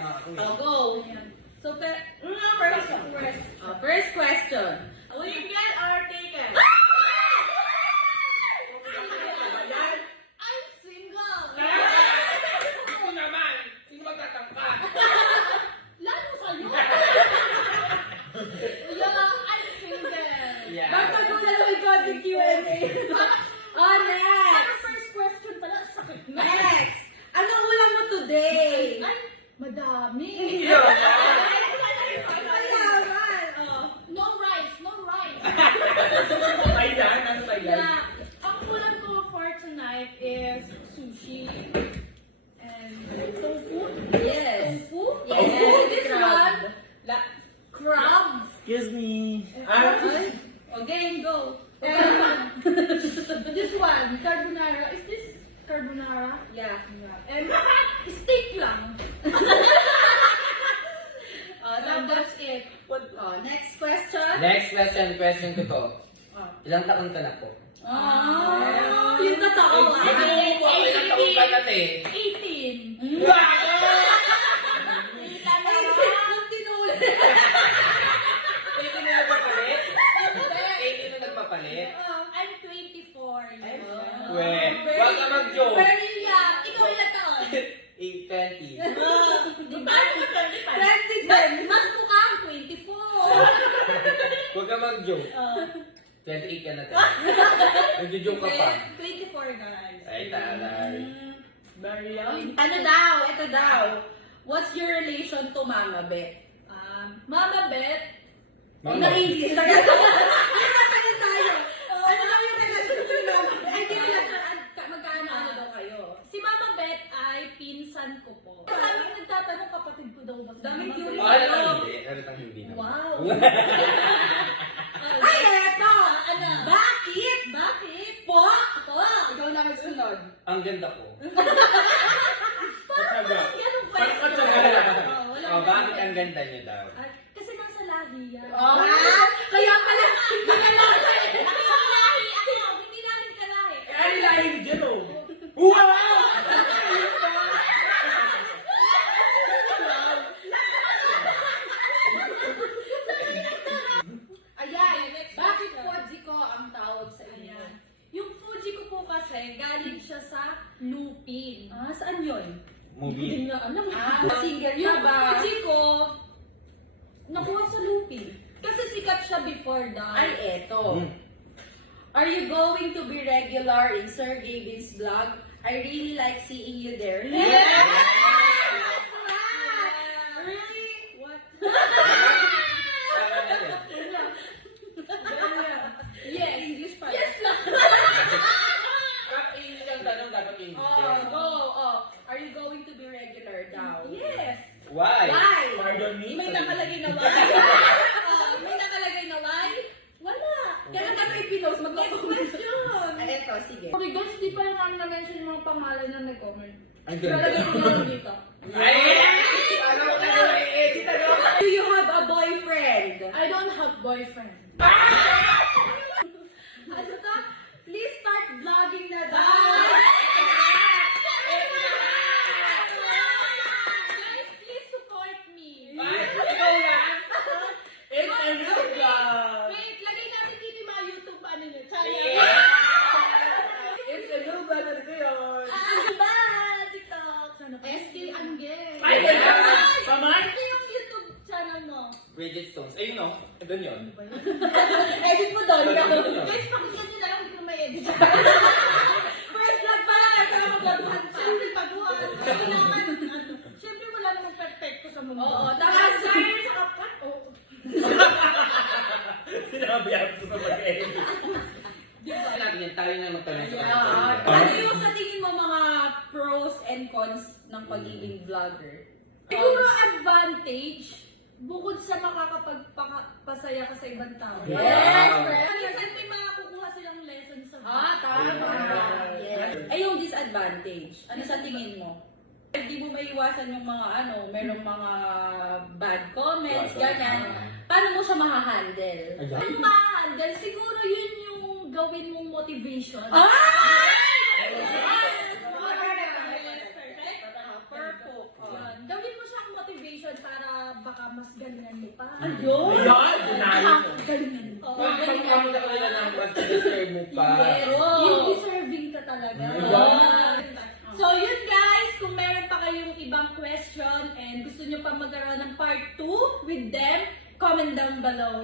na nga ako. Oh, go. So, first question. Will you get or taken? I'm single. Ako naman! Sino magtatangka? Lalo sa'yo. I'm single. Yeah. Bakit ko na lang ikaw yung Q&A? Oh, next. Ang first question pala, sakit na. Next. Anong ulam mo today? Ay, madami. No rice, no rice. Thailand? Ano Thailand? Yeah, ang ulam ko for tonight is sushi and tofu. Yes. Tofu? Yes. This Crab. one, crab. Excuse me. Okay, go. And this one, carbonara. Is this carbonara? Yeah. And steak lang. And that's it. Oh, next question. Next question ko to. Oh. Ilang taon ka na po? Yung totoo ah. Ilang taon ka na, te? 18. Nung tinulit. 18 na nagpapalit? 18 na nagpapalit? I'm 24 years old. We, wag ka mag-joke. Very young. Ikaw ilang taon? 8:20. Diba? 2010. Mas mukhang 24. Wag ka mag-joke. 28 ka na tayo. Nag-joke ka pa. 24 guys. Ay, talay. Very young. Ano daw? Ito daw. What's your relation to Mama Beth? Mama Beth. Na English. Tagal tayo. Ano daw yung relasyon to Mama Beth? Ay, di relasyon. Magkano daw kayo? Si Mama Beth ay pinsan ko po. Maraming nagtatanong kapatid ko daw ba si Daming Mama curious. Beth? Halatang hindi. Halatang hindi naman. Wow. Ay, eto! Ano? Bakit? Bakit? Po? Ito. Ikaw na magsunod. Ang ganda ko. Patsaga. Ganun pa. Parang patsaga. Wala. Oh, bakit ang ganda niyo daw? Kasi nasa lahi yan. Oh, kaya pala, hindi na lang. Kalahi ako. Hindi namin kalahi. Ay, lahi ni Jen, oh. Wow! Ayan, bakit Fujiko ang tawag sa inyo? Ayan. Yung Fuji ko po kasi, galing siya sa Lupin. Saan yun? Movie. Hindi nga alam. Singer ka Yung ba? Fuji ko, nakuha sa Lupin. Kasi sikat siya before that. Ay, eto. Are you going to be regular in Sir Gavin's vlog? I really like seeing you there. Yeah! Really? What? Yes. English pa. Yes lang. Kapag English ang tanong, dapat English. Go. Are you going to be regular daw? Yes. Why? Why? Pardon me? May nakalagay na why? May nakalagay na why? Wala. Kaya kami ipinost, Next question. Ay, eto, sige. Okay guys, di pa namin na-mention yung mga pangalan na nag-comment. Ang Lalagay ko lang dito. Ay! Ano ko na i-edit ano? Do you have a boyfriend? I don't have boyfriend. Ano to? Please start vlogging na daw. Please support me. Ikaw lang! It's a new vlog! Wait, lagay natin dito yung mga YouTube ano nyo. Channel. It's a new vlog na dito yun! Ba? TikTok. Sana pa? SK Angel. Ay, wala! Paman? Ito yung YouTube channel mo. Bridget Stones. Ayun o, doon yun. Edit mo doon. Guys, pakinggan nyo na lang, hindi ko may edit. First vlog pa lang. Ito ang maglabuhan pa. Siyempre, baguhan. Kailangan, siyempre wala namang perfecto sa mundo. Oo, tapos Science sa kapat. Oo. Sinabi ako sa mag-edit. Natin yan, tayo na magtanong sa Ano yung sa tingin mo mga pros and cons ng pagiging vlogger? Siguro advantage, bukod sa makakapagpasaya ka sa ibang tao. Yes, Minsan may mga kukuha silang lessons sa Tama. Yes. Ay, yung disadvantage. Ano sa tingin mo? Hindi mo maiwasan yung mga merong mga bad comments, ganyan. Paano mo siya mahahandle? Ano ma-handle? Siguro yun yung gawin mong motivation. Yes! Perfect. Purple. Yun. Gawin mo siyang motivation. pa. Ayun! Ayun, dinayo mo. Galingan. Oo. Pag-ano ka kanila ng pag-deserve mo pa. Yes, Oo. yung deserving ka talaga. Ayun. So yun guys, kung meron pa kayong ibang question and gusto nyo pa magkaroon ng part 2 with them, comment down below.